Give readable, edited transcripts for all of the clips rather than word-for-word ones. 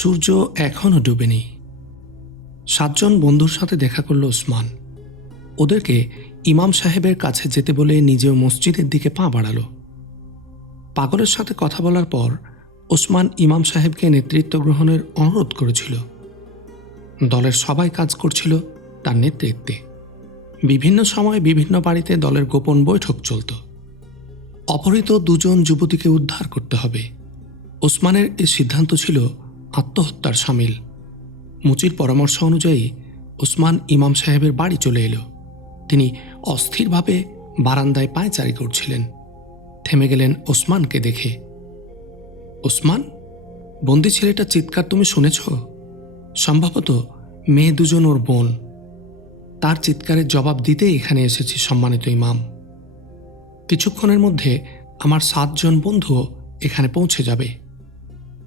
সূর্য এখনও ডুবেনি। 7 জন বন্ধুর সাথে দেখা করল ওসমান। ওদেরকে ইমাম সাহেবের কাছে যেতে বলে নিজেও মসজিদের দিকে পা বাড়ালো। পাগলের সাথে কথা বলার পর ওসমান ইমাম সাহেবকে নেতৃত্ব গ্রহণের অনুরোধ করেছিল। দলের সবাই কাজ করছিল তার নেতৃত্বে। বিভিন্ন সময়ে বিভিন্ন বাড়িতে দলের গোপন বৈঠক চলত। অপহৃত 2 জন যুবতীকে উদ্ধার করতে হবে। ওসমানের এই সিদ্ধান্ত ছিল আত্মহত্যার শামিল। মুচির পরামর্শ অনুযায়ী ওসমান ইমাম সাহেবের বাড়ি চলে এলো। তিনি অস্থিরভাবে বারান্দায় পায়চারি করছিলেন। থেমে গেলেন ওসমানকে দেখে। ওসমান, বন্দি ছেলেটার চিৎকার তুমি শুনেছ? সম্ভবত মেয়ে 2 জন ওর বোন। তার চিৎকারের জবাব দিতে এখানে এসেছি সম্মানিত ইমাম। কিছুক্ষণের মধ্যে আমার 7 জন বন্ধুও এখানে পৌঁছে যাবে।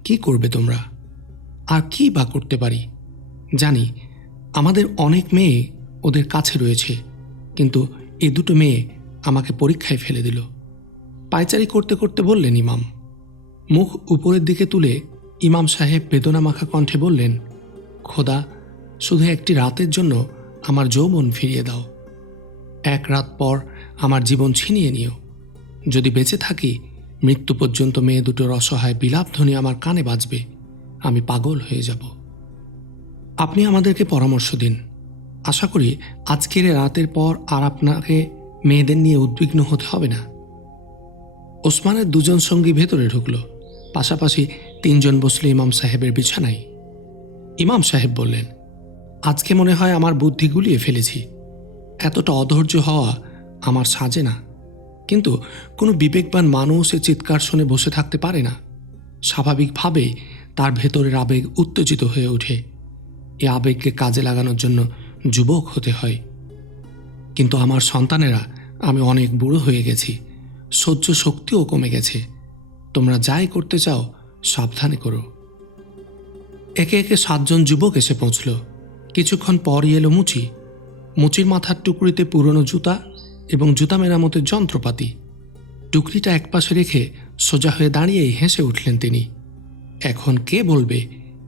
কি করবে তোমরা? আর কি বা করতে পারি? জানি আমাদের অনেক মেয়ে ওদের কাছে রয়েছে, কিন্তু এই 2টো মেয়ে আমাকে পরীক্ষায় ফেলে দিল। পায়চারি করতে করতে বললেন ইমাম। মুখ উপরের দিকে তুলে ইমাম সাহেব বেদনামাখা কণ্ঠে বললেন, খোদা, শুধু একটি রাতের জন্য আমার যৌবন ফিরিয়ে দাও। 1 রাত পর আমার জীবন ছিনিয়ে নিও। যদি বেঁচে থাকি, মৃত্যু পর্যন্ত মেয়ে 2টোর অসহায় বিলাপধ্বনি আমার কানে বাজবে। আমি পাগল হয়ে যাব। আপনি আমাদেরকে পরামর্শ দিন। আশা করি আজকের রাতের পর আর আপনাকে মেয়েদের নিয়ে উদ্বিগ্ন হতে হবে না। ওসমানের 2 জন সঙ্গী ভেতরে ঢুকল। পাশাপাশি 3 জন বসল ইমাম সাহেবের বিছানায়। ইমাম সাহেব বললেন, আজকে মনে হয় আমার বুদ্ধি গুলিয়ে ফেলেছি। এতটা অধৈর্য হওয়া আমার সাজে না। কিন্তু কোনো বিবেকবান মানুষ এ চিৎকার শুনে বসে থাকতে পারে না। স্বাভাবিকভাবেই তার ভেতরের আবেগ উত্তেজিত হয়ে ওঠে। এ আবেগকে কাজে লাগানোর জন্য যুবক হতে হয়। কিন্তু আমার সন্তানেরা, আমি অনেক বুড়ো হয়ে গেছি। সহ্য শক্তিও কমে গেছে। তোমরা যাই করতে চাও সাবধানে করো। একে একে 7 জন যুবক এসে পৌঁছল। কিছুক্ষণ পরই এলো মুচি। মুচির মাথার টুকরিতে পুরনো জুতা এবং জুতা মেরামতের যন্ত্রপাতি। টুকরিটা একপাশে রেখে সোজা হয়ে দাঁড়িয়েই হেসে উঠলেন তিনি। এখন কে বলবে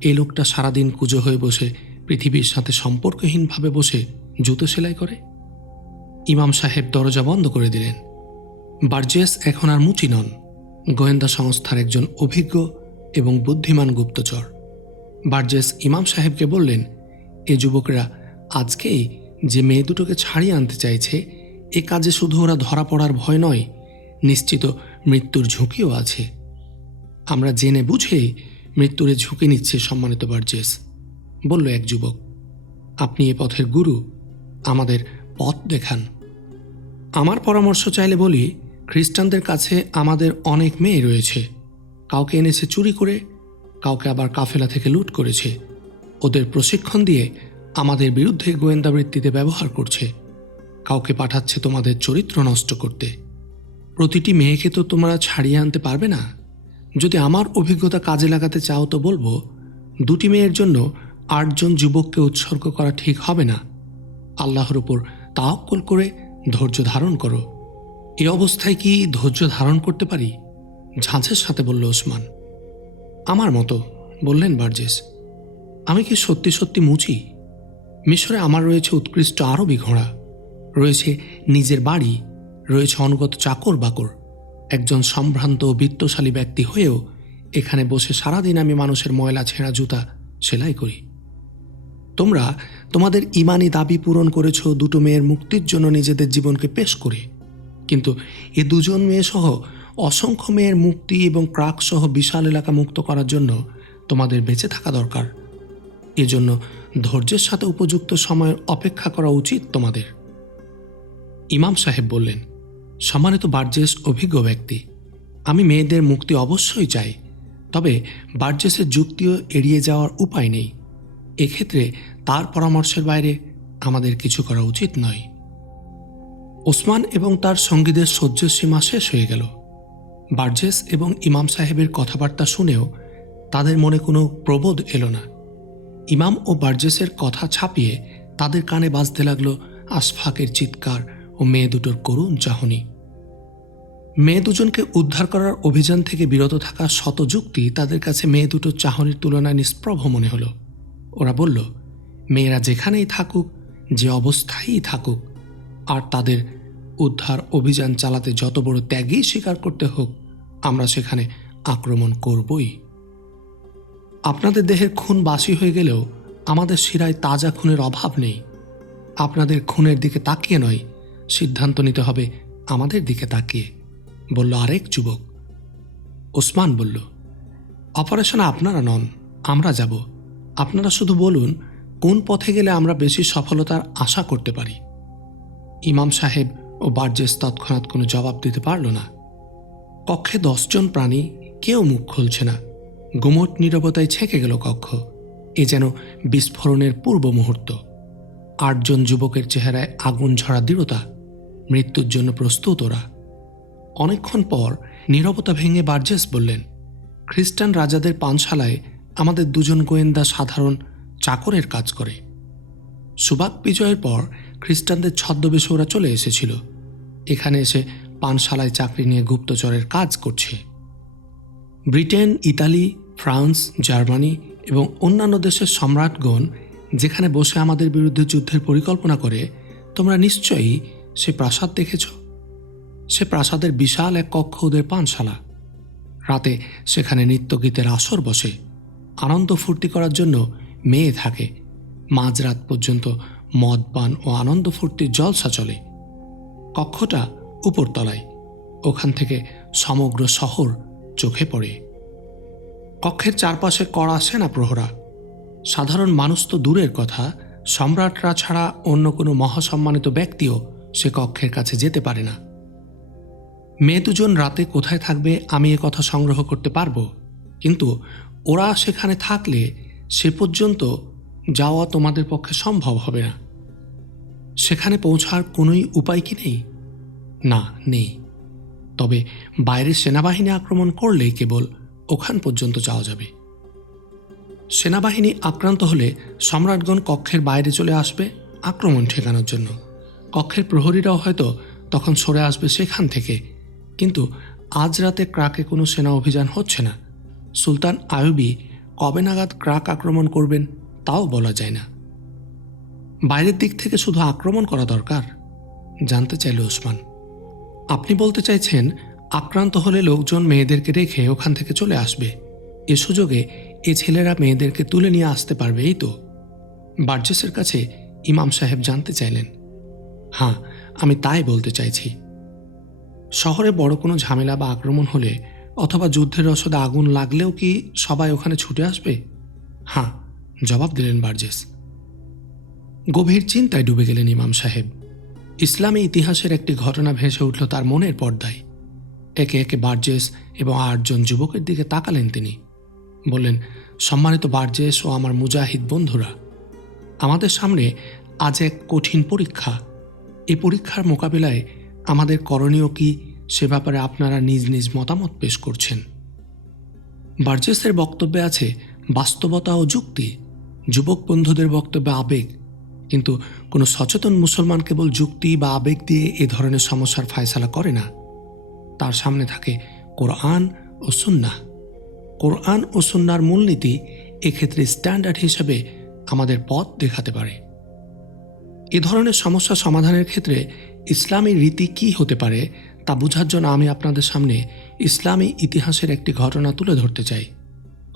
এই লোকটা সারাদিন কুঁজো হয়ে বসে পৃথিবীর সাথে সম্পর্কহীনভাবে বসে জুতো সেলাই করে? ইমাম সাহেব দরজা বন্ধ করে দিলেন। বার্জেস এখন আর মুচি নন, গোয়েন্দা সংস্থার একজন অভিজ্ঞ এবং বুদ্ধিমান গুপ্তচর। বার্জেস ইমাম সাহেবকে বললেন, এ যুবকরা আজকেই যে মেয়ে 2টোকে ছাড়িয়ে আনতে চাইছে, এ কাজে শুধু ওরা ধরা পড়ার ভয় নয়, নিশ্চিত মৃত্যুর ঝুঁকিও আছে। আমরা জেনে বুঝেই মৃত্যুরে ঝুঁকি নিচ্ছে সম্মানিত বার্জেস, বলল এক যুবক। আপনি এ পথের গুরু, আমাদের পথ দেখান। আমার পরামর্শ চাইলে বলি, খ্রিস্টানদের কাছে আমাদের অনেক মেয়ে রয়েছে। কাউকে এনেছে চুরি করে, কাউকে আবার কাফেলা থেকে লুট করেছে। ওদের প্রশিক্ষণ দিয়ে আমাদের বিরুদ্ধে গোয়েন্দাবৃত্তিতে ব্যবহার করছে। কাউকে পাঠাচ্ছে তোমাদের চরিত্র নষ্ট করতে। প্রতিটি মেয়েকে তো তোমরা ছাড়িয়ে আনতে পারবে না। যদি আমার অভিজ্ঞতা কাজে লাগাতে চাও তো বলবো, 2টি মেয়ের জন্য 8 জন যুবককে উৎসর্গ করা ঠিক হবে না। আল্লাহর উপর তাওয়াক্কুল করে ধৈর্য ধারণ করো। এই অবস্থায় কি ধৈর্য ধারণ করতে পারি? ঝাঁঝের সাথে বলল ওসমান। আমার মতো, বললেন বার্জেস। আমি কি সত্যি সত্যি মুচি? মিশরে আমার রয়েছে উৎকৃষ্ট আরবি ঘোড়া, রয়েছে নিজের বাড়ি, রয়েছে অনুগত চাকর বাকর। একজন সম্ভ্রান্ত ও বিত্তশালী ব্যক্তি হয়েও এখানে বসে সারাদিন আমি মানুষের ময়লা ছেঁড়া জুতা সেলাই করি। তোমরা তোমাদের ইমানি দাবি পূরণ করেছ 2টো মেয়ের মুক্তির জন্য নিজেদের জীবনকে পেশ করে। কিন্তু এ 2 জন মেয়ে সহ অসংখ্য মেয়ের মুক্তি এবং ক্রাক সহ বিশাল এলাকা মুক্ত করার জন্য তোমাদের বেঁচে থাকা দরকার। এজন্য ধৈর্যের সাথে উপযুক্ত সময়ের অপেক্ষা করা উচিত তোমাদের। ইমাম সাহেব বললেন, সম্মানিত বার্জেস অভিজ্ঞ ব্যক্তি, আমি মেয়েদের মুক্তি অবশ্যই চাই, তবে বার্জেসের যুক্তিও এড়িয়ে যাওয়ার উপায় নেই। এক্ষেত্রে তার পরামর্শের বাইরে আমাদের কিছু করা উচিত নয়। ওসমান এবং তার সঙ্গীদের সহ্যের সীমা শেষ হয়ে গেল। বার্জেস এবং ইমাম সাহেবের কথাবার্তা শুনেও তাদের মনে কোনো প্রবোধ এলো না। ইমাম ও বার্জেসের কথা ছাপিয়ে তাদের কানে বাজতে লাগলো আশফাকের চিৎকার ও মেয়ে 2টোর করুণ চাহনি। মেয়ে দুজনকে উদ্ধার করার অভিযান থেকে বিরত থাকা শত যুক্তি তাদের কাছে মেয়ে দুটোর চাহনির তুলনায় নিষ্প্রভ মনে হলো। ওরা বলল, মেয়েরা যেখানেই থাকুক, যে অবস্থায়ই থাকুক, আর তাদের উদ্ধার অভিযান চালাতে যত বড় ত্যাগই স্বীকার করতে হোক, আমরা সেখানে আক্রমণ করবই। আপনাদের দেহের খুন বাসি হয়ে গেলেও আমাদের শিরায় তাজা খুনের অভাব নেই। আপনাদের খুনের দিকে তাকিয়ে নয়, সিদ্ধান্ত নিতে হবে আমাদের দিকে তাকিয়ে, বলল আরেক যুবক। ওসমান বলল, অপারেশনে আপনারা নন, আমরা যাব। আপনারা শুধু বলুন কোন পথে গেলে আমরা বেশি সফলতার আশা করতে পারি। ইমাম সাহেব ও বার্জেস তৎক্ষণাৎ কোনো জবাব দিতে পারল না। কক্ষে 10 জন প্রাণী, কেউ মুখ খুলছে না। গুমোট নীরবতায় ছেঁকে গেল কক্ষ। এ যেন বিস্ফোরণের পূর্ব মুহূর্ত। 8 জন যুবকের চেহারায় আগুন ঝরা দৃঢ়তা, মৃত্যুর জন্য প্রস্তুত ওরা। অনেকক্ষণ পর নীরবতা ভেঙে বার্জেস বললেন, খ্রিস্টান রাজাদের পানশালায় আমাদের 2 জন গোয়েন্দা সাধারণ চাকরের কাজ করে। সুবাক বিজয়ের পর খ্রিস্টানদের ছদ্মবেশে ওরা চলে এসেছিল। এখানে এসে পানশালায় চাকরি নিয়ে গুপ্তচরের কাজ করছে। ব্রিটেন, ইতালি, ফ্রান্স, জার্মানি এবং অন্যান্য দেশের সম্রাটগণ যেখানে বসে আমাদের বিরুদ্ধে যুদ্ধের পরিকল্পনা করে, তোমরা নিশ্চয়ই সে প্রাসাদ দেখেছ। সে প্রাসাদের বিশাল এক কক্ষ ওদের পানশালা। রাতে সেখানে নৃত্যগীতের আসর বসে। আনন্দ ফুর্তি করার জন্য মেয়ে থাকে। মাঝরাত পর্যন্ত মদ পান ও আনন্দ ফুর্তির জলসা চলে। কক্ষটা উপরতলায়, ওখান থেকে সমগ্র শহর চোখে পড়ে। কক্ষের চারপাশে কড়া সেনা প্রহরা। সাধারণ মানুষ তো দূরের কথা, সম্রাটরা ছাড়া অন্য কোনো মহাসম্মানিত ব্যক্তিও সে কক্ষের কাছে যেতে পারে না। মেয়ে দুজন রাতে কোথায় থাকবে আমি এ কথা সংগ্রহ করতে পারবো, কিন্তু ওরা সেখানে থাকলে সে পর্যন্ত যাওয়া তোমাদের পক্ষে সম্ভব হবে না। সেখানে পৌঁছার কোনোই উপায় কি নেই? না, নেই। তবে বাইরের সেনাবাহিনী আক্রমণ করলেই কেবল ওখান পর্যন্ত যাওয়া যাবে। সেনাবাহিনী আক্রান্ত হলে সম্রাটগণ কক্ষের বাইরে চলে আসবে আক্রমণ ঠেকানোর জন্য। কক্ষের প্রহরীরাও হয়তো তখন সরে আসবে সেখান থেকে। কিন্তু আজ রাতে ক্রাকে কোনো সেনা অভিযান হচ্ছে না। সুলতান আইয়ুবী কবে নাগাদ ক্রাক আক্রমণ করবেন তাও বলা যায় না। বাইরের দিক থেকে শুধু আক্রমণ করা দরকার, জানতে চাইল ওসমান। আপনি বলতে চাইছেন আক্রান্ত হলে লোকজন মেয়েদেরকে রেখে ওখান থেকে চলে আসবে, এ সুযোগে এ ছেলেরা মেয়েদেরকে তুলে নিয়ে আসতে পারবে, এই তো? বার্জেসের কাছে ইমাম সাহেব জানতে চাইলেন। হ্যাঁ, আমি তাই বলতে চাইছি। শহরে বড় কোনো ঝামেলা বা আক্রমণ হলে অথবা যুদ্ধের রসদে আগুন লাগলেও কি সবাই ওখানে ছুটে আসবে? হ্যাঁ, জবাব দিলেন বার্জেস। গভীর চিন্তায় ডুবে গেলেন ইমাম সাহেব। ইসলামী ইতিহাসের একটি ঘটনা ভেসে উঠল তার মনের পর্দায়। একে একে বার্জেস এবং 8 জন যুবকের দিকে তাকালেন তিনি। বললেন, সম্মানিত বার্জেস ও আমার মুজাহিদ বন্ধুরা, আমাদের সামনে আজ এক কঠিন পরীক্ষা। এই পরীক্ষার মোকাবিলায় আমাদের করণীয় কি সে ব্যাপারে আপনারা নিজ নিজ মতামত পেশ করছেন। বার্জেসের বক্তব্যে আছে বাস্তবতা ও যুক্তি, যুবক বন্ধুদের বক্তব্যে আবেগ। কিন্তু কোনো সচেতন মুসলমান কেবল যুক্তি বা আবেগ দিয়ে এ ধরনের সমস্যার ফায়সালা করে না। তার সামনে থাকে কোরআন ও সুন্নাহ। কোরআন ও সুন্নাহর মূলনীতি এক্ষেত্রে স্ট্যান্ডার্ড হিসেবে আমাদের পথ দেখাতে পারে। এ ধরনের সমস্যা সমাধানের ক্ষেত্রে ইসলামী রীতি কি হতে পারে তা বোঝার জন্য আমি আপনাদের সামনে ইসলামী ইতিহাসের একটি ঘটনা তুলে ধরতে চাই।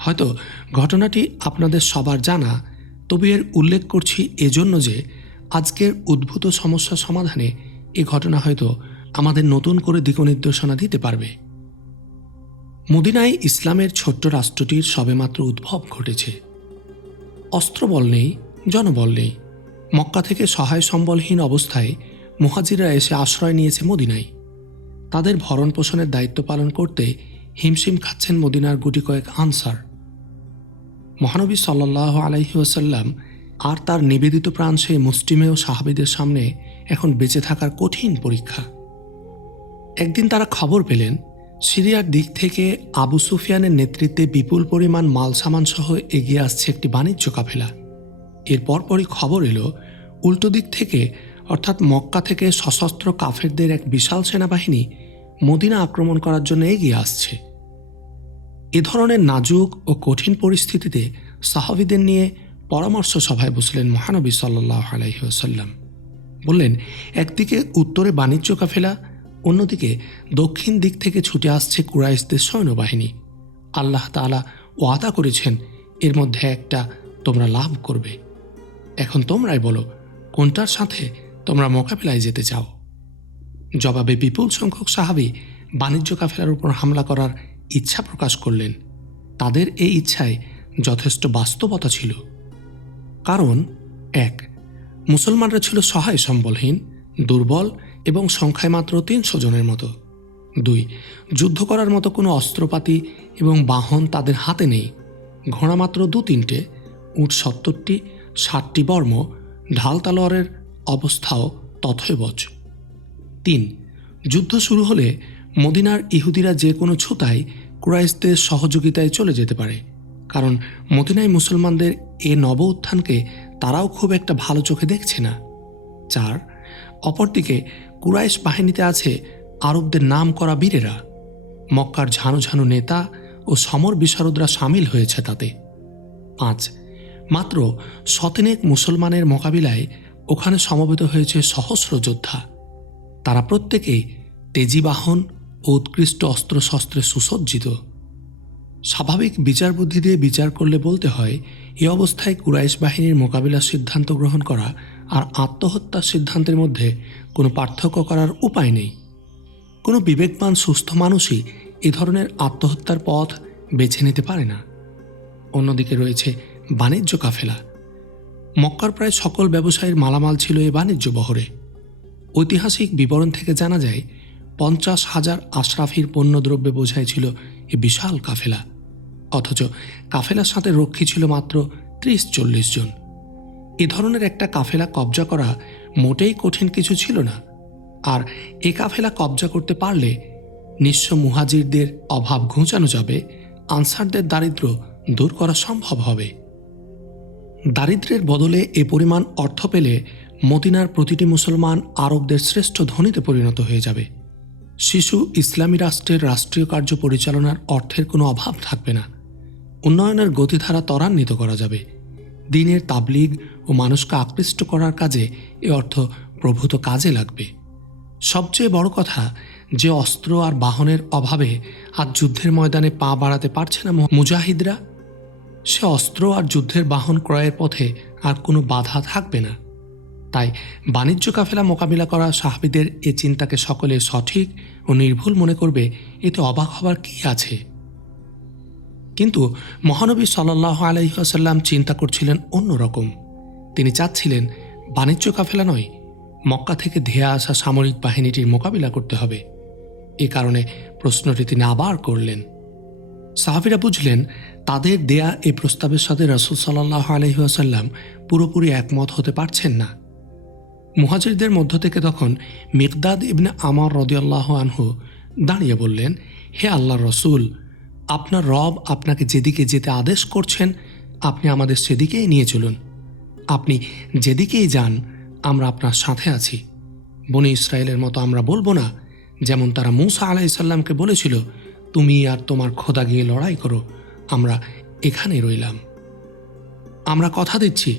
হয়তো ঘটনাটি আপনাদের সবার জানা, তবে এর উল্লেখ করছি এজন্য যে আজকের উদ্ভূত সমস্যা সমাধানে এ ঘটনা হয়তো আমাদের নতুন করে দিকনির্দেশনা দিতে পারবে। মদিনায় ইসলামের ছোট্ট রাষ্ট্রটির সবেমাত্র উদ্ভব ঘটেছে। অস্ত্রবল নেই, জনবল নেই। মক্কা থেকে সহায় সম্বলহীন অবস্থায় মুহাজিররা এসে আশ্রয় নিয়েছে মদিনায়। তাদের ভরণ পোষণের দায়িত্ব পালন করতে হিমশিম খাচ্ছেন মদিনার গুটি কয়েক আনসার। মহানবী সাল্লাল্লাহু আলাইহি ওয়াসাল্লাম আর তার নিবেদিত প্রাণ সেই মুসলিমেয় সাহাবীদের সামনে এখন বেঁচে থাকার কঠিন পরীক্ষা। একদিন তারা খবর পেলেন সিরিয়ার দিক থেকে আবু সুফিয়ানের নেতৃত্বে বিপুল পরিমাণ মাল সামান সহ এগিয়ে আসছে একটি বাণিজ্য কাফেলা। এর পরপরই খবর এলো উল্টো দিক থেকে, অর্থাৎ মক্কা থেকে সশস্ত্র কাফেরদের এক বিশাল সেনাবাহিনী মদিনা আক্রমণ করার জন্য এগিয়ে আসছে। এ ধরনের নাজুক ও কঠিন পরিস্থিতিতে সাহাবীদের নিয়ে পরামর্শ সভায় বসলেন মহানবী সাল্লাল্লাহু আলাইহি ওয়াসাল্লাম। বললেন, একদিকে উত্তরে বাণিজ্য কাফেলা, অন্যদিকে দক্ষিণ দিক থেকে ছুটে আসছে কুরাইশদের সৈন্যবাহিনী। আল্লাহ তাআলা ওয়াদা করেছেন এর মধ্যে একটা তোমরা লাভ করবে। এখন তোমরাই বলো কোনটার সাথে তোমরা মোকাবিলায় যেতে চাও। জবাবে বিপুল সংখ্যক সাহাবী বাণিজ্য কাফেলার উপর হামলা করার ইচ্ছা প্রকাশ করলেন। তাদের এই ইচ্ছায় যথেষ্ট বাস্তবতা ছিল। কারণ 1, মুসলমানরা ছিল সহায় সম্বলহীন, দুর্বল এবং সংখ্যায় মাত্র 300 জনের মতো। 2, যুদ্ধ করার মতো কোনো অস্ত্রপাতি এবং বাহন তাদের হাতে নেই। ঘোড়া মাত্র 2-3টে, উট 70টি, 60টি বর্ম, ঢাল তালোয়ারের অবস্থাও তথৈবচ। 3, যুদ্ধ শুরু হলে মদিনার ইহুদিরা যে কোনো ছুতায় কুরাইশদের সহযোগিতায় চলে যেতে পারে, কারণ মদিনায় মুসলমানদের এ নব উত্থানকে তারাও খুব একটা ভালো চোখে দেখছে না। 4, অপরদিকে কুরাইশ বাহিনীতে আছে আরবদের নাম করা বীরেরা। মক্কার ঝানু ঝানু নেতা ও সমর বিশারদরা সামিল হয়েছে তাতে। 5, মাত্র 100 মুসলমানের মোকাবিলায় ওখানে সমবেত হয়েছে সহস্র যোদ্ধা। তারা প্রত্যেকেই তেজি বাহন ও উৎকৃষ্ট অস্ত্রশস্ত্রে সুসজ্জিত। স্বাভাবিক বিচার বুদ্ধি দিয়ে বিচার করলে বলতে হয়, এ অবস্থায় কুরাইশ বাহিনীর মোকাবিলার সিদ্ধান্ত গ্রহণ করা আর আত্মহত্যার সিদ্ধান্তের মধ্যে কোনো পার্থক্য করার উপায় নেই। কোনো বিবেকবান সুস্থ মানুষই এ ধরনের আত্মহত্যার পথ বেছে নিতে পারে না। অন্যদিকে রয়েছে বাণিজ্য কাফেলা। মক্কার প্রায় সকল ব্যবসায়ীর মালামাল ছিল এই বাণিজ্য বহরে। ঐতিহাসিক বিবরণ থেকে জানা যায় 50,000 আশরাফির পণ্যদ্রব্যে বোঝাই ছিল এ বিশাল কাফেলা, অথচ কাফেলার সাথে রক্ষী ছিল মাত্র 30-40 জন। এ ধরনের একটা কাফেলা কবজা করা মোটেই কঠিন কিছু ছিল না। আর এ কাফেলা কবজা করতে পারলে নিঃস্ব মুহাজিরদের অভাব ঘুচানো যাবে, আনসারদের দারিদ্র্য দূর করা সম্ভব হবে। দারিদ্র্যের বদলে এ পরিমাণ অর্থ পেলে মদিনার প্রতিটি মুসলমান আরবদের শ্রেষ্ঠ ধনীতে পরিণত হয়ে যাবে। শিশু ইসলামী রাষ্ট্রের রাষ্ট্রীয় কার্য পরিচালনার অর্থের কোনো অভাব থাকবে না। উন্নয়নের গতিধারা ত্বরান্বিত করা যাবে। দ্বীনের তাবলীগ ও মানুষকে আকৃষ্ট করার কাজে এ অর্থ প্রভূত কাজে লাগবে। সবচেয়ে বড় কথা, যে অস্ত্র আর বাহনের অভাবে আজ যুদ্ধের ময়দানে পা বাড়াতে পারছে না মুজাহিদরা, সে অস্ত্র আর যুদ্ধের বাহন ক্রয়ের পথে আর কোনো বাধা থাকবে না। তাই বাণিজ্য কাফেলা মোকাবিলা করা সাহাবীদের এ চিন্তাকে সকলে সঠিক ও নির্ভুল মনে করবে, এতে অবাক হবার কি আছে। কিন্তু মহানবী সাল্লাল্লাহু আলাইহি ওয়াসাল্লাম চিন্তা করছিলেন অন্যরকম। তিনি চাচ্ছিলেন বাণিজ্য কাফেলা নয়, মক্কা থেকে ধেয়ে আসা সামরিক বাহিনীটির মোকাবিলা করতে হবে। এ কারণে প্রশ্নটি তিনি আবার করলেন। সাহাবীরা বুঝলেন তাদের দেয়া এই প্রস্তাবের সাথে রাসূল সাল্লাল্লাহু আলাইহি ওয়াসাল্লাম পুরোপুরি একমত হতে পারছেন না। মুহাজিরদের মধ্য থেকে তখন মিকদাদ ইবনে আমার রাদিয়াল্লাহু আনহু দাঁড়িয়ে বললেন, হে আল্লাহর রাসূল, আপনার রব আপনাকে যেদিকে যেতে আদেশ করছেন আপনি আমাদের সেদিকেই নিয়ে চলুন। আপনি যেদিকেই যান আমরা আপনার সাথে আছি। বনী ইসরায়েলের মতো আমরা বলবো না, যেমন তারা মূসা আলাইহিস সালামকে বলেছিল, তুমি আর তোমার খোদা গিয়ে লড়াই করো, আমরা এখানেই রইলাম। আমরা কথা দিচ্ছি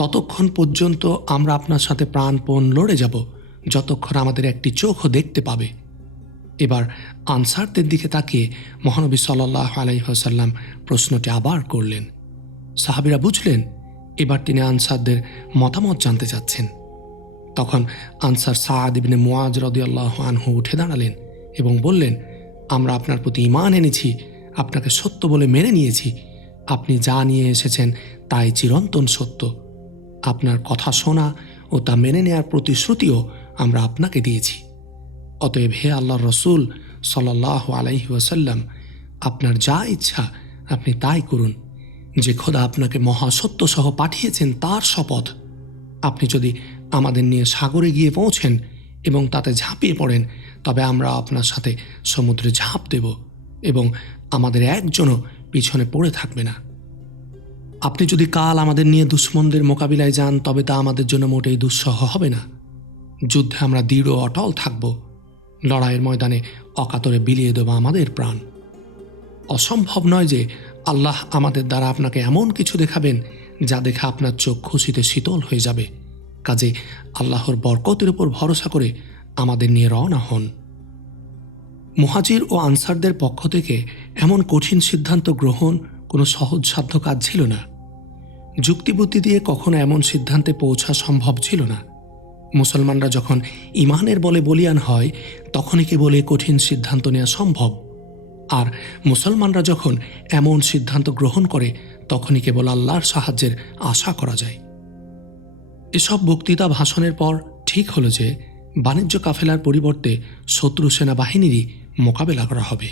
ততক্ষণ পর্যন্ত আমরা আপনার সাথে প্রাণপণ লড়ে যাব যতক্ষণ আমাদের একটি চোখও দেখতে পাবে। এবার আনসারদের দিকে তাকিয়ে মহানবী সাল্লাল্লাহু আলাইহি ওয়াসাল্লাম প্রশ্নটি আবার করলেন। সাহাবীরা বুঝলেন এবার তিনি আনসারদের মতামত জানতে চাচ্ছেন। তখন আনসার সাদ ইবনে মুআজ রাদিয়াল্লাহু আনহু উঠে দাঁড়ালেন এবং বললেন, আমরা আপনার প্রতি ঈমান এনেছি, আপনাকে সত্য বলে মেনে নিয়েছি। আপনি যা নিয়ে এসেছেন তাই চিরন্তন সত্য। আপনার কথা শোনা ও তা মেনে নেয়ার প্রতিশ্রুতিও আমরা আপনাকে দিয়েছি। অতএব হে আল্লাহর রাসূল সাল্লাল্লাহু আলাইহি ওয়াসাল্লাম, আপনার যা ইচ্ছা আপনি তাই করুন। যে খোদা আপনাকে মহাসত্য সহ পাঠিয়েছেন তার শপথ, আপনি যদি আমাদের নিয়ে সাগরে গিয়ে পৌঁছেন এবং তাতে ঝাঁপিয়ে পড়েন, তবে আমরা আপনার সাথে সমুদ্রে ঝাঁপ দেব এবং আমাদের একজনও পিছনে পড়ে থাকবে না। আপনি যদি কাল আমাদের নিয়ে দুশমনদের মোকাবিলায় যান তবে তা আমাদের জন্য মোটেই দুঃসহ হবে না। যুদ্ধে আমরা দৃঢ় অটল থাকব। লড়াইয়ের ময়দানে অকাতরে বিলিয়ে দেব আমাদের প্রাণ। অসম্ভব নয় যে আল্লাহ আমাদের দ্বারা আপনাকে এমন কিছু দেখাবেন যা দেখে আপনার চোখ খুশিতে শীতল হয়ে যাবে। কাজে আল্লাহর বরকতের উপর ভরসা করে আমাদের নিয়ে রওনা হন। মুহাজির ও আনসারদের পক্ষ থেকে এমন কঠিন সিদ্ধান্ত গ্রহণ কোনো সহজসাধ্য কাজ ছিল না। যুক্তিবুদ্ধি দিয়ে কখনো এমন সিদ্ধান্তে পৌঁছা সম্ভব ছিল না। মুসলমানরা যখন ইমানের বলে বলিয়ান হয় তখনই কেবল এই কঠিন সিদ্ধান্ত নেওয়া সম্ভব। আর মুসলমানরা যখন এমন সিদ্ধান্ত গ্রহণ করে তখনই কেবল আল্লাহর সাহায্যের আশা করা যায়। এসব বক্তৃতা ভাষণের পর ঠিক হলো যে বাণিজ্য কাফেলার পরিবর্তে শত্রু সেনাবাহিনীরই মোকাবেলা করা হবে।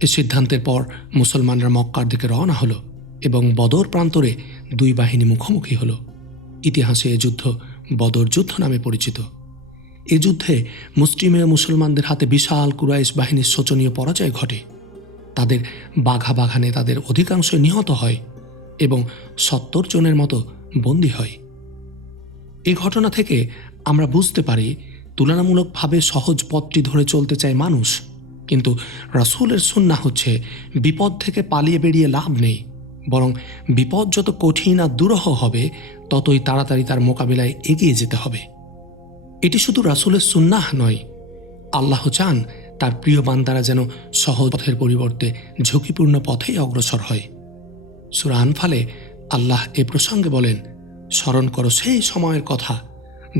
এ সিদ্ধান্তের পর মুসলমানরা মক্কার দিকে রওনা হলো এবং বদর প্রান্তরে দুই বাহিনী মুখোমুখি হল। ইতিহাসে এ যুদ্ধ বদর যুদ্ধ নামে পরিচিত। এ যুদ্ধে মুসলিমে মুসলমানদের হাতে বিশাল কুরাইশ বাহিনীর শোচনীয় পরাজয় ঘটে। তাদের বাঘা বাঘা নেতাদের অধিকাংশ নিহত হয় এবং 70 জনের মতো বন্দী হয়। এই ঘটনা থেকে আমরা বুঝতে পারি তুলনামূলকভাবে সহজ পথটি ধরে চলতে চায় মানুষ, কিন্তু রাসূলের সুন্নাহ হচ্ছে বিপদ থেকে পালিয়ে বেরিয়ে লাভ নেই, বরং বিপদ যত কঠিন আর দুরূহ হবে ততই তাড়াতাড়ি তার মোকাবিলায় এগিয়ে যেতে হবে। এটি শুধু রাসূলের সুন্নাহ নয়, আল্লাহ চান তার প্রিয় বান্দারা যেন সহজ পথের পরিবর্তে ঝুঁকিপূর্ণ পথেই অগ্রসর হয়। সূরা আনফালে আল্লাহ এ প্রসঙ্গে বলেন, স্মরণ করো সেই সময়ের কথা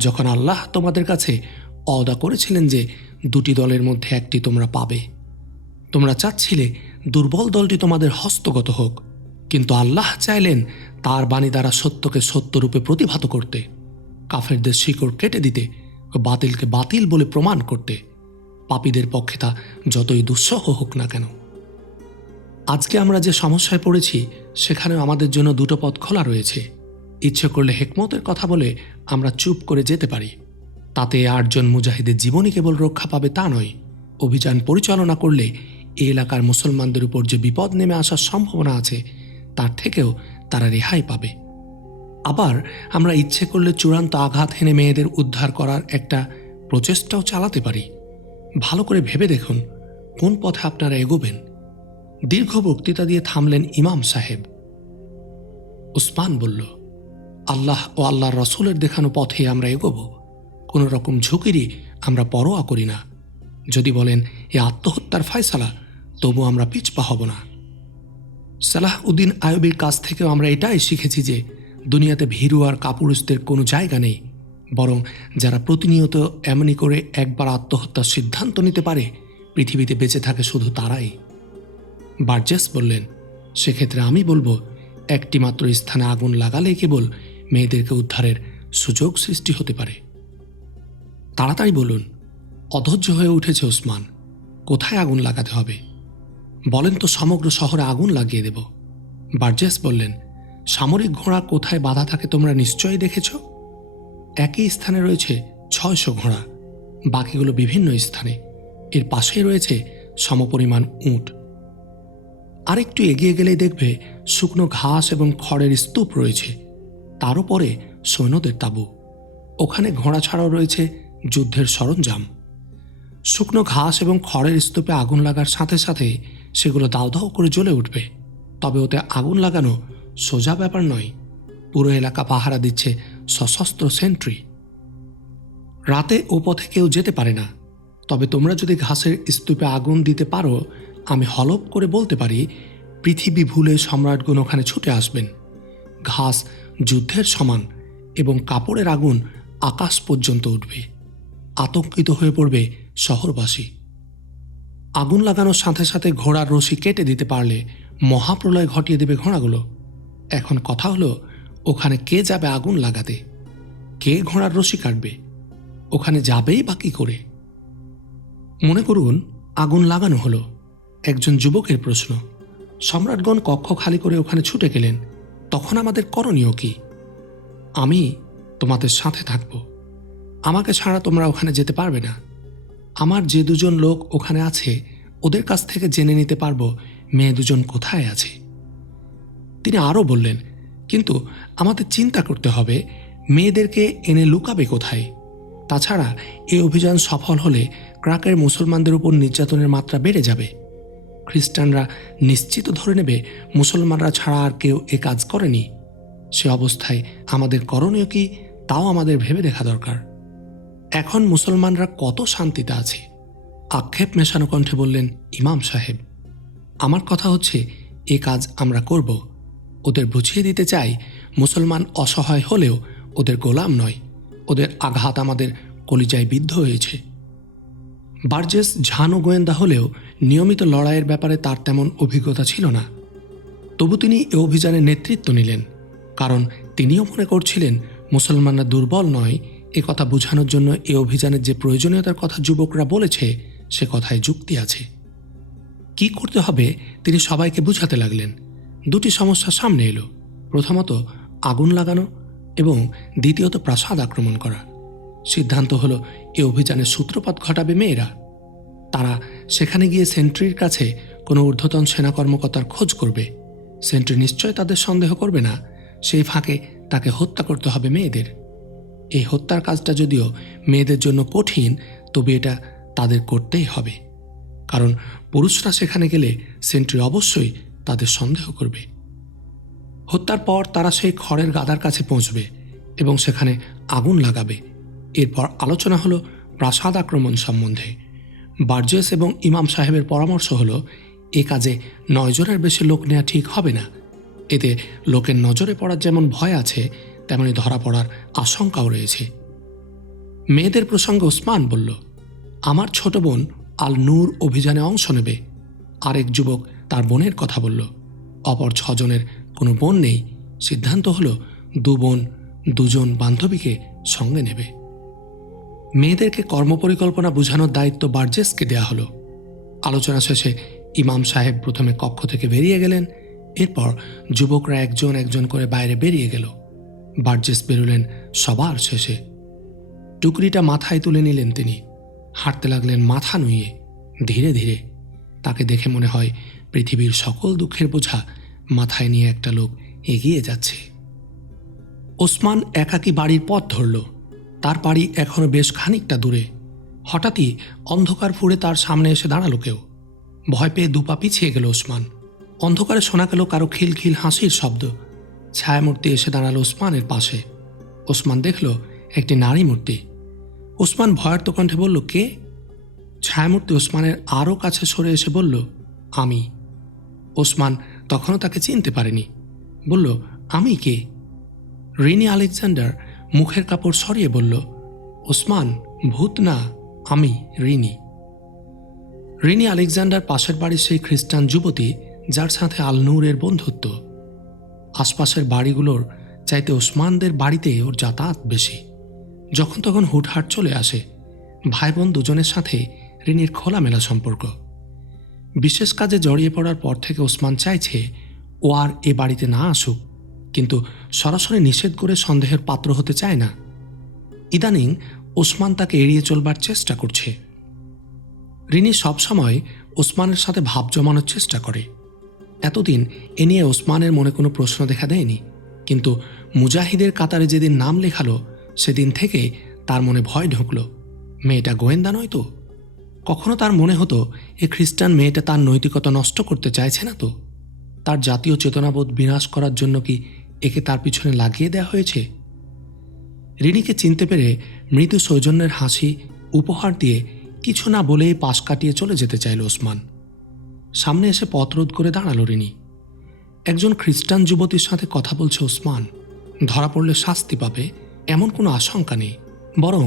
যখন আল্লাহ তোমাদের কাছে ওয়াদা করেছিলেন যে দুটি দলের মধ্যে একটি তোমরা পাবে। তোমরা চাচ্ছিলে দুর্বল দলটি তোমাদের হস্তগত হোক, কিন্তু আল্লাহ চাইলেন তার বাণী দ্বারা সত্যকে সত্যরূপে প্রতিভাত করতে, কাফেরদের শিকড় কেটে দিতে ও বাতিলকে বাতিল বলে প্রমাণ করতে, পাপীদের পক্ষে তা যতই দুঃসহ হোক না কেন। আজকে আমরা যে সমস্যায় পড়েছি সেখানেও আমাদের জন্য দুটো পথ খোলা রয়েছে। ইচ্ছে করলে হেকমতের কথা বলে আমরা চুপ করে যেতে পারি। তাতে 8 জন মুজাহিদের জীবনই কেবল রক্ষা পাবে তা নয়, অভিযান পরিচালনা করলে এই এলাকার মুসলমানদের উপর যে বিপদ নেমে আসার সম্ভাবনা আছে তার থেকেও তারা রেহাই পাবে। আবার আমরা ইচ্ছে করলে চূড়ান্ত আঘাত হেনে মেয়েদের উদ্ধার করার একটা প্রচেষ্টাও চালাতে পারি। ভালো করে ভেবে দেখুন কোন পথে আপনারা এগোবেন। দীর্ঘ বক্তৃতা দিয়ে থামলেন ইমাম সাহেব। উসমান বলল, আল্লাহ ও আল্লাহর রাসূলের দেখানো পথে আমরা এগোব, কোনো রকম ঝুঁকিরই আমরা পরোয়া করি না। যদি বলেন এ আত্মহত্যার ফয়সালা, তবু আমরা পিছপা হব না। সালাহউদ্দিন আইয়ুবীর কাছ থেকেও আমরা এটাই শিখেছি যে দুনিয়াতে ভীরু আর কাপুরুষদের কোনো জায়গা নেই, বরং যারা প্রতিনিয়ত এমনি করে একবার আত্মহত্যার সিদ্ধান্ত নিতে পারে পৃথিবীতে বেঁচে থাকে শুধু তারাই। বার্জেস বললেন, সেক্ষেত্রে আমি বলবো একটি মাত্র স্থানে আগুন লাগালেই কেবল মেয়েদেরকে উদ্ধারের সুযোগ সৃষ্টি হতে পারে। তাড়াতাড়ি বলুন। অধৈর্য হয়ে উঠেছে ওসমান। কোথায় আগুন লাগাতে হবে? বলেন তো সমগ্র শহরে আগুন লাগিয়ে দেব। বার্জেস বললেন, সামরিক ঘোড়া কোথায় বাধা থাকে তোমরা নিশ্চয়ই দেখেছ। একই স্থানে রয়েছে 600 ঘোড়া, বাকিগুলো বিভিন্ন স্থানে। এর পাশেই রয়েছে সমপরিমাণ উট। আরেকটু এগিয়ে গেলেই দেখবে শুকনো ঘাস এবং খড়ের স্তূপ রয়েছে, তার উপরে সৈন্যদের তাঁবু। ওখানে ঘোড়া ছাড়াও রয়েছে যুদ্ধের সরঞ্জাম। শুকনো ঘাস এবং খড়ের স্তূপে আগুন লাগার সাথে সাথে সেগুলো দাউ দাউ করে জ্বলে উঠবে। তবে ওতে আগুন লাগানো সোজা ব্যাপার নয়। পুরো এলাকা পাহারা দিচ্ছে সশস্ত্র সেন্ট্রি। রাতে ও পথে কেউ যেতে পারে না। তবে তোমরা যদি ঘাসের স্তূপে আগুন দিতে পারো, আমি হলপ করে বলতে পারি পৃথিবী ভুলে সম্রাটগণ ওখানে ছুটে আসবেন। ঘাস যুদ্ধের সমান এবং কাপড়ের আগুন আকাশ পর্যন্ত উঠবে। আতঙ্কিত হয়ে পড়বে শহরবাসী। আগুন লাগানোর সাথে সাথে ঘোড়ার রশি কেটে দিতে পারলে মহাপ্রলয় ঘটিয়ে দেবে ঘোড়াগুলো। এখন কথা হলো, ওখানে কে যাবে আগুন লাগাতে? কে ঘোড়ার রশি কাটবে? ওখানে যাবেই বা কী করে? মনে করুন আগুন লাগানো হলো। একজন যুবকের প্রশ্ন, সম্রাটগণ কক্ষ খালি করে ওখানে ছুটে গেলেন, তখন আমাদের করণীয় কি? আমি তোমাদের সাথে থাকব। আমাকে ছাড়া তোমরা ওখানে যেতে পারবে না। আমার যে 2 জন লোক ওখানে আছে ওদের কাছ থেকে জেনে নিতে পারবো মেয়ে 2 জন কোথায় আছে। তিনি আরও বললেন, কিন্তু আমাদের চিন্তা করতে হবে মেয়েদেরকে এনে লুকাবে কোথায়? তাছাড়া এই অভিযান সফল হলে ক্রাকের মুসলমানদের উপর নির্যাতনের মাত্রা বেড়ে যাবে। খ্রিস্টানরা নিশ্চিত ধরে নেবে মুসলমানরা ছাড়া আর কেউ এ কাজ করেনি। সে অবস্থায় আমাদের করণীয় কি তাও আমাদের ভেবে দেখা দরকার। এখন মুসলমানরা কত শান্তিতে আছে, আক্ষেপ মেশানো কণ্ঠে বললেন ইমাম সাহেব। আমার কথা হচ্ছে, এ কাজ আমরা করব। ওদের বুঝিয়ে দিতে চাই, মুসলমান অসহায় হলেও ওদের গোলাম নয়। ওদের আঘাত আমাদের কলিজায় বিদ্ধ হয়েছে। বার্জেস ঝানু গোয়েন্দা হলেও নিয়মিত লড়াইয়ের ব্যাপারে তার তেমন অভিজ্ঞতা ছিল না। তবু তিনি এ অভিযানের নেতৃত্ব নিলেন, কারণ তিনিও মনে করছিলেন মুসলমানরা দুর্বল নয়। এ কথা বোঝানোর জন্য এ অভিযানের যে প্রয়োজনীয়তার কথা যুবকরা বলেছে, সে কথায় যুক্তি আছে। কি করতে হবে তিনি সবাইকে বুঝাতে লাগলেন। দুটি সমস্যা সামনে এলো, প্রথমত আগুন লাগানো এবং দ্বিতীয়ত প্রাসাদ আক্রমণ করা। সিদ্ধান্ত হলো এ অভিযানের সূত্রপাত ঘটাবে মেয়েরা। তারা সেখানে গিয়ে সেন্ট্রির কাছে কোনো ঊর্ধ্বতন সেনা কর্মকর্তার খোঁজ করবে। সেন্ট্রি নিশ্চয় তাদের সন্দেহ করবে না। সেই ফাঁকে তাকে হত্যা করতে হবে মেয়েদের। এই হত্যার কাজটা যদিও মেয়েদের জন্য কঠিন, তবে এটা তাদের করতেই হবে, কারণ পুরুষরা সেখানে গেলে সেন্ট্রি অবশ্যই তাদের সন্দেহ করবে। হত্যার পর তারা সেই খড়ের গাদার কাছে পৌঁছবে এবং সেখানে আগুন লাগাবে। এরপর আলোচনা হলো প্রাসাদ আক্রমণ সম্বন্ধে। বার্জেস এবং ইমাম সাহেবের পরামর্শ হলো, এ কাজে 9 জনের বেশি লোক নেওয়া ঠিক হবে না। এতে লোকের নজরে পড়ার যেমন ভয় আছে, তেমনি ধরা পড়ার আশঙ্কাও রয়েছে। মেয়েদের প্রসঙ্গে ওসমান বলল, আমার ছোট বোন আল নূর অভিযানে অংশ নেবে। আরেক যুবক তার বোনের কথা বলল। অপর 6 জনের কোনো বোন নেই। সিদ্ধান্ত হলো 2 বোন 2 জন বান্ধবীকে সঙ্গে নেবে। মেয়েদেরকে কর্মপরিকল্পনা বোঝানোর দায়িত্ব বার্জেসকে দেয়া হলো। আলোচনা শেষে ইমাম সাহেব প্রথমে কক্ষ থেকে বেরিয়ে গেলেন। এরপর যুবকরা একজন একজন করে বাইরে বেরিয়ে গেল। বার্জেস বেরোলেন সবার শেষে। টুকরিটা মাথায় তুলে নিলেন তিনি। হাঁটতে লাগলেন মাথা নুইয়ে, ধীরে ধীরে। তাকে দেখে মনে হয় পৃথিবীর সকল দুঃখের বোঝা মাথায় নিয়ে একটা লোক এগিয়ে যাচ্ছে। ওসমান একাকী বাড়ির পথ ধরল। তার বাড়ি এখনো বেশ খানিকটা দূরে। হঠাৎই অন্ধকার ফুঁড়ে তার সামনে এসে দাঁড়ালো কেউ। ভয় পেয়ে 2 পা পিছিয়ে গেল ওসমান। অন্ধকারে শোনা গেল কারো খিলখিল হাসির শব্দ। ছায়ামূর্তি এসে দাঁড়ালো ওসমানের পাশে। ওসমান দেখল একটি নারী মূর্তি। ওসমান ভয়ার্ত কণ্ঠে বলল, কে? ছায়ামূর্তি ওসমানের আরও কাছে সরে এসে বলল, আমি। ওসমান তখনও তাকে চিনতে পারেনি। বলল, আমি কে? রিনি আলেকজান্ডার মুখের কাপড় সরিয়ে বলল, ওসমান, ভূত না, আমি রিনি। রিনি আলেকজান্ডার পাশের বাড়ির সেই খ্রিস্টান যুবতী যার সাথে আল নূরের বন্ধুত্ব। আশপাশের বাড়িগুলোর চাইতে ওসমানদের বাড়িতে ওর যাতায়াত বেশি। যখন তখন হুটহাট চলে আসে। ভাই বোন দুজনের সাথে রিনির খোলামেলা সম্পর্ক। বিশেষ কাজে জড়িয়ে পড়ার পর থেকে ওসমান চাইছে ও আর এ বাড়িতে না আসুক, কিন্তু সরাসরি নিষেধ করে সন্দেহের পাত্র হতে চায় না। ইদানিং ওসমান তাকে এড়িয়ে চলবার চেষ্টা করছে। রিনি সবসময় ওসমানের সাথে ভাব জমানোর চেষ্টা করে। এতদিন এ নিয়ে ওসমানের মনে কোনো প্রশ্ন দেখা দেয়নি, কিন্তু মুজাহিদের কাতারে যেদিন নাম লেখালো সেদিন থেকে তার মনে ভয় ঢুকল। মেয়েটা গোয়েন্দা নয় তো? কখনো তার মনে হতো এ খ্রিস্টান মেয়েটা তার নৈতিকতা নষ্ট করতে চাইছে না তো? তার জাতীয় চেতনাবোধ বিনাশ করার জন্য কি একে তার পিছনে লাগিয়ে দেওয়া হয়েছে? রিনিকে চিনতে পেরে মৃদু সৌজন্যের হাসি উপহার দিয়ে কিছু না বলেই পাশ কাটিয়ে চলে যেতে চাইল ওসমান। সামনে এসে পথরোধ করে দাঁড়ালো রিনি। একজন খ্রিস্টান যুবতীর সাথে কথা বলছে ওসমান। ধরা পড়লে শাস্তি পাবে এমন কোনো আশঙ্কা নেই, বরং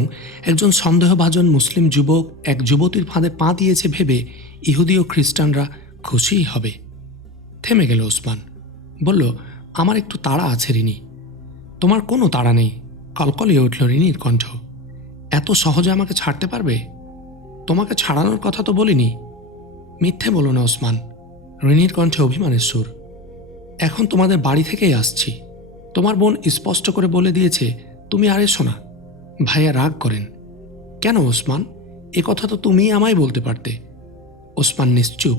একজন সন্দেহভাজন মুসলিম যুবক এক যুবতীর ফাঁদে পা দিয়েছে ভেবে ইহুদি ও খ্রিস্টানরা খুশিই হবে। থেমে গেল ওসমান। বলল, আমার একটু তাড়া আছে রিনি। তোমার কোনো তাড়া নেই, কলকলিয়ে উঠল রিনির কণ্ঠ। এত সহজে আমাকে ছাড়তে পারবে? তোমাকে ছাড়ানোর কথা তো বলিনি। মিথ্যে বলো না ওসমান, রিনির কণ্ঠে অভিমানের সুর। এখন তোমাদের বাড়ি থেকেই আসছি। তোমার বোন স্পষ্ট করে বলে দিয়েছে তুমি আর এসো না। ভাইয়া রাগ করেন। কেন ওসমান? এ কথা তো তুমিই আমায় বলতে পারতে। ওসমান নিশ্চুপ।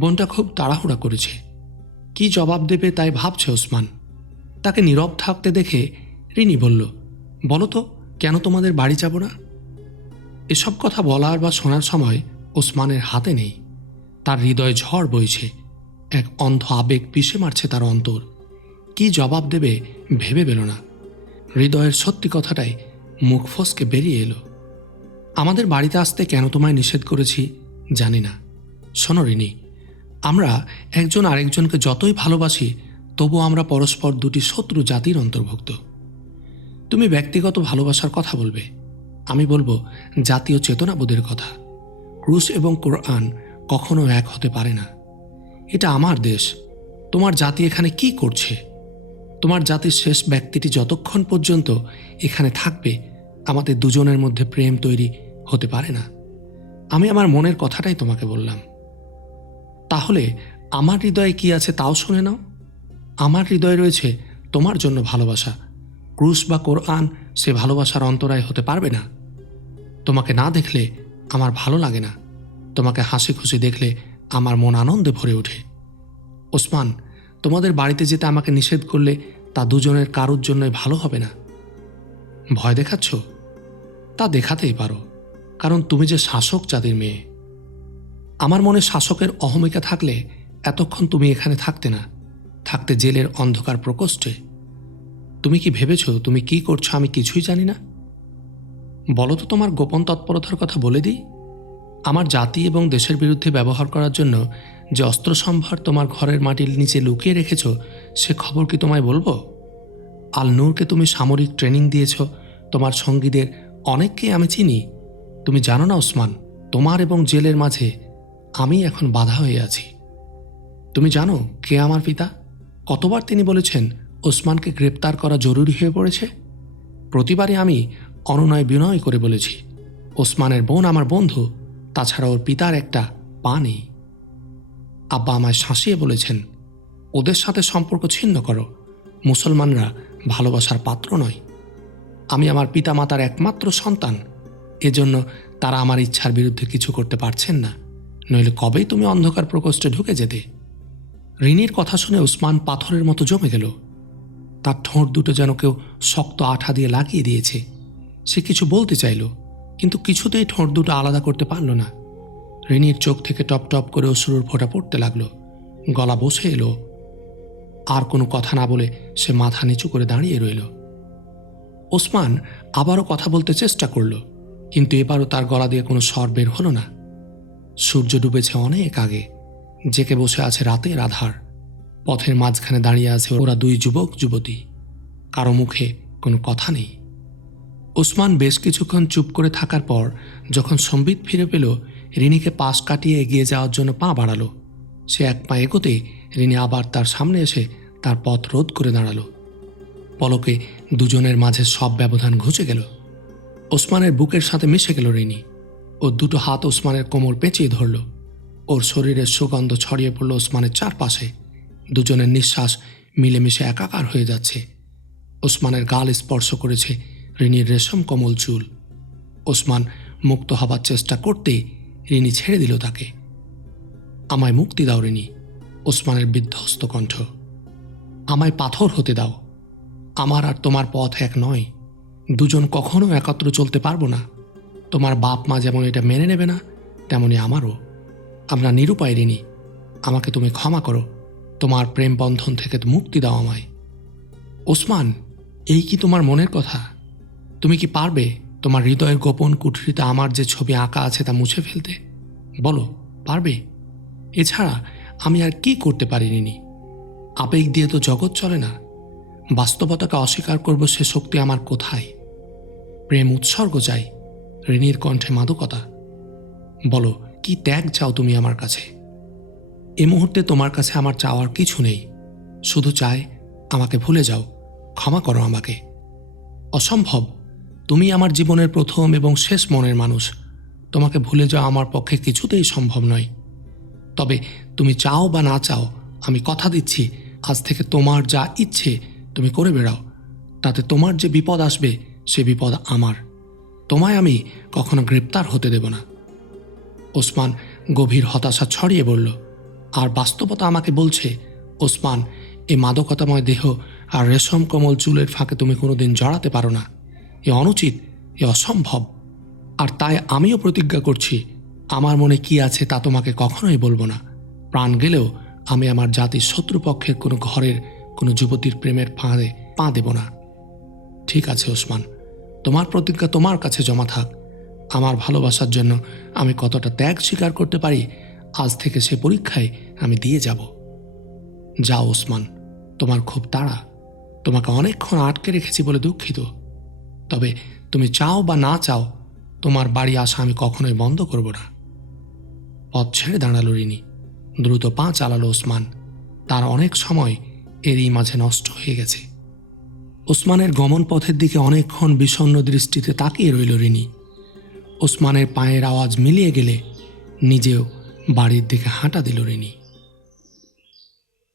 বোনটা খুব তাড়াহুড়া করেছে। কি জবাব দেবে তাই ভাবছে ওসমান। তাকে নীরব থাকতে দেখে রিনি বলল, বলো তো কেন তোমাদের বাড়ি যাব না? এসব কথা বলার বা শোনার সময় ওসমানের হাতে নেই। তার হৃদয়ে ঝড় বইছে, এক অন্ধ আবেগ পিষে মারছে তার অন্তর। কি জবাব দেবে ভেবে পেল না। হৃদয়ের সত্যি কথাটাই মুখ ফসকে বেরিয়ে এলো। আমাদের বাড়িতে আসতে কেন তোমায় নিষেধ করেছি জানি না। শোনো রিনি, আমরা একজন আরেকজনকে যতই ভালোবাসি তবু আমরা পরস্পর দুটি শত্রু জাতির অন্তর্ভুক্ত। তুমি ব্যক্তিগত ভালোবাসার কথা বলবে, আমি বলবো জাতীয় চেতনাবোধের কথা। ক্রুশ এবং কোরআন কখনো এক হতে পারে না। এটা আমার দেশ। তোমার জাতি এখানে কি করছে? তোমার জাতির শেষ ব্যক্তিটি যতক্ষণ পর্যন্ত এখানে থাকবে আমাদের দুজনের মধ্যে প্রেম তৈরি হতে পারে না। আমি আমার মনের কথাটাই তোমাকে বললাম। তাহলে আমার হৃদয়ে কি আছে তাও শুনে নাও। আমার হৃদয়ে রয়েছে তোমার জন্য ভালোবাসা। ক্রুশ বা কোরআন সে ভালোবাসার অন্তরায় হতে পারবে না। তোমাকে না দেখলে আমার ভালো লাগে না। তোমাকে হাসি খুশি দেখলে আমার মন আনন্দে ভরে ওঠে। ওসমান, তোমাদের বাড়িতে যেতে আমাকে নিষেধ করলে তা দুজনের কারোর জন্যই ভালো হবে না। ভয় দেখাচ্ছ? তা দেখাতেই পারো, কারণ তুমি যে শাসক জাতির মেয়ে। আমার মনে শাসকের অহমিকা থাকলে এতক্ষণ তুমি এখানে থাকতে না, থাকতে জেলের অন্ধকার প্রকোষ্ঠে। তুমি কি ভেবেছ তুমি কি করছো আমি কিছুই জানি না? বলো তো তোমার গোপন তৎপরতার কথা বলে দিই। আমার জাতি এবং দেশের বিরুদ্ধে ব্যবহার করার জন্য যে অস্ত্র সম্ভার তোমার ঘরের মাটির নিচে লুকিয়ে রেখেছ সে খবর কি তোমায় বলবো? আল নূরকে তুমি সামরিক ট্রেনিং দিয়েছ, তোমার সঙ্গীদের অনেককেই আমি চিনি। তুমি জানো না ওসমান, তোমার এবং জেলের মাঝে আমি এখন বাধা হয়ে আছি। তুমি জানো কে আমার পিতা? কতবার তিনি বলেছেন ওসমানকে গ্রেপ্তার করা জরুরি হয়ে পড়েছে? প্রতিবারই আমি অনুনয় বিনয় করে বলেছি ওসমানের বোন আমার বন্ধু, তাছাড়া ওর পিতার একটা পা নেই। আব্বা আমায় শাসিয়ে বলেছেন ওদের সাথে সম্পর্ক ছিন্ন করো, মুসলমানরা ভালোবাসার পাত্র নয়। আমি আমার পিতামাতার একমাত্র সন্তান, এজন্য তারা আমার ইচ্ছার বিরুদ্ধে কিছু করতে পারছেন না, নইলে কবেই তুমি অন্ধকার প্রকোষ্ঠে ঢুকে যেতে। রিনির কথা শুনে ওসমান পাথরের মতো জমে গেল। তার ঠোঁট দুটো যেন কেউ শক্ত আঠা দিয়ে লাগিয়ে দিয়েছে। সে কিছু বলতে চাইল, কিন্তু কিছুতেই ঠোঁট দুটো আলাদা করতে পারল না। রিনির চোখ থেকে টপ টপ করে অশ্রুর ফোঁটা পড়তে লাগলো, গলা বসে এলো। আর কোনো কথা না বলে সে মাথা নিচু করে দাঁড়িয়ে রইল। ওসমান আবারও কথা বলতে চেষ্টা করল, কিন্তু এবারও তার গলা দিয়ে কোনো স্বর বের হলো না। সূর্য ডুবেছে অনেক আগে, জেকে বসে আছে রাতের আধার। পথের মাঝখানে দাঁড়িয়ে আছে ওরা দুই যুবক যুবতী, কারো মুখে কোনো কথা নেই। ওসমান বেশ কিছুক্ষণ চুপ করে থাকার পর যখন সম্বিত ফিরে পেল, রিনিকে পাশ কাটিয়ে এগিয়ে যাওয়ার জন্য পা বাড়ালো। সে এক পা এগোতে রিনি আবার তার সামনে এসে তার পথ রোধ করে দাঁড়ালো। পলকে দুজনের মাঝে সব ব্যবধান ঘুচে গেল। ওসমানের বুকের সাথে মিশে গেল রিনি। ওর দুটো হাত ওসমানের কোমর পেঁচিয়ে ধরল। ওর শরীরের সুগন্ধ ছড়িয়ে পড়ল ওসমানের চারপাশে। দুজনের নিঃশ্বাস মিলেমিশে একাকার হয়ে যাচ্ছে। ওসমানের গাল স্পর্শ করেছে রিনির রেশম কোমল চুল। ওসমান মুক্ত হবার চেষ্টা করতেই রিনি ছেড়ে দিল তাকে। আমায় মুক্তি দাও রিনি, ওসমানের বিধ্বস্ত কণ্ঠ। আমায় পাথর হতে দাও। আমার আর তোমার পথ এক নয়। দুজন কখনো একত্র চলতে পারবো না। তোমার বাপ মা যেমন এটা মেনে নেবে না, তেমনি আমারও। আমরা নিরুপায় রিনি, আমাকে তুমি ক্ষমা করো। তোমার প্রেম বন্ধন থেকে মুক্তি দাও আমায়। ওসমান, এই কি তোমার মনের কথা? তুমি কি পারবে তোমার হৃদয়ের গোপন কুঠরিতে আমার যে ছবি আঁকা আছে তা মুছে ফেলতে? বলো, পারবে? এছাড়া আমি আর কি করতে পারি রিনি? আবেগ দিয়ে তো জগৎ চলে না। বাস্তবতাকে অস্বীকার করব সে শক্তি আমার কোথায়? প্রেম উৎসর্গ চাই। রিনির কণ্ঠে মাদকতা। বলো, কি ত্যাগ চাও তুমি আমার কাছে? এ মুহূর্তে তোমার কাছে আমার চাওয়ার কিছু নেই। শুধু চাই আমাকে ভুলে যাও, ক্ষমা করো আমাকে। অসম্ভব। তুমি আমার জীবনের প্রথম এবং শেষ মনের মানুষ। তোমাকে ভুলে যাওয়া আমার পক্ষে কিছুতেই সম্ভব নয়। তবে তুমি চাও বা না চাও, আমি কথা দিচ্ছি আজ থেকে তোমার যা ইচ্ছে তুমি করে বেড়াও। তাতে তোমার যে বিপদ আসবে সে বিপদ আমার। তোমায় আমি কখনো গ্রেপ্তার হতে দেব না। ওসমান গভীর হতাশা ছড়িয়ে বলল। আর বাস্তবতা আমাকে বলছে, ওসমান, এই মাদকতাময় দেহ আর রেশম কোমল চুলের ফাঁকে তুমি কোনোদিন জড়াতে পারো না। এ অনুচিত, এ অসম্ভব। আর তাই আমিও প্রতিজ্ঞা করছি, আমার মনে কি আছে তা তোমাকে কখনোই বলবো না। প্রাণ গেলেও আমি আমার জাতির শত্রুপক্ষের কোনো ঘরের কোনো যুবতীর প্রেমের ফাঁদে পা দেব না। ঠিক আছে ওসমান, তোমার প্রতিজ্ঞা তোমার কাছে জমা থাক। আমার ভালোবাসার জন্য আমি কতটা ত্যাগ স্বীকার করতে পারি, আজ থেকে সে পরীক্ষায় আমি দিয়ে যাব। যাও ওসমান, তোমার খুব তাড়া। তোমাকে অনেকক্ষণ আটকে রেখেছি বলে দুঃখিত। তবে তুমি চাও বা না চাও, তোমার বাড়ি আসা আমি কখনোই বন্ধ করব না। পথ ছেড়ে দাঁড়ালো রিনি। দ্রুত পা চালালো ওসমান। তার অনেক সময় এরই মাঝে নষ্ট হয়ে গেছে। ওসমানের গমন পথের দিকে অনেকক্ষণ বিষণ্ণ দৃষ্টিতে তাকিয়ে রইল রিনি। ওসমানের পায়ের আওয়াজ মিলিয়ে গেলে নিজেও বাড়ির দিকে হাঁটা দিল রিনি।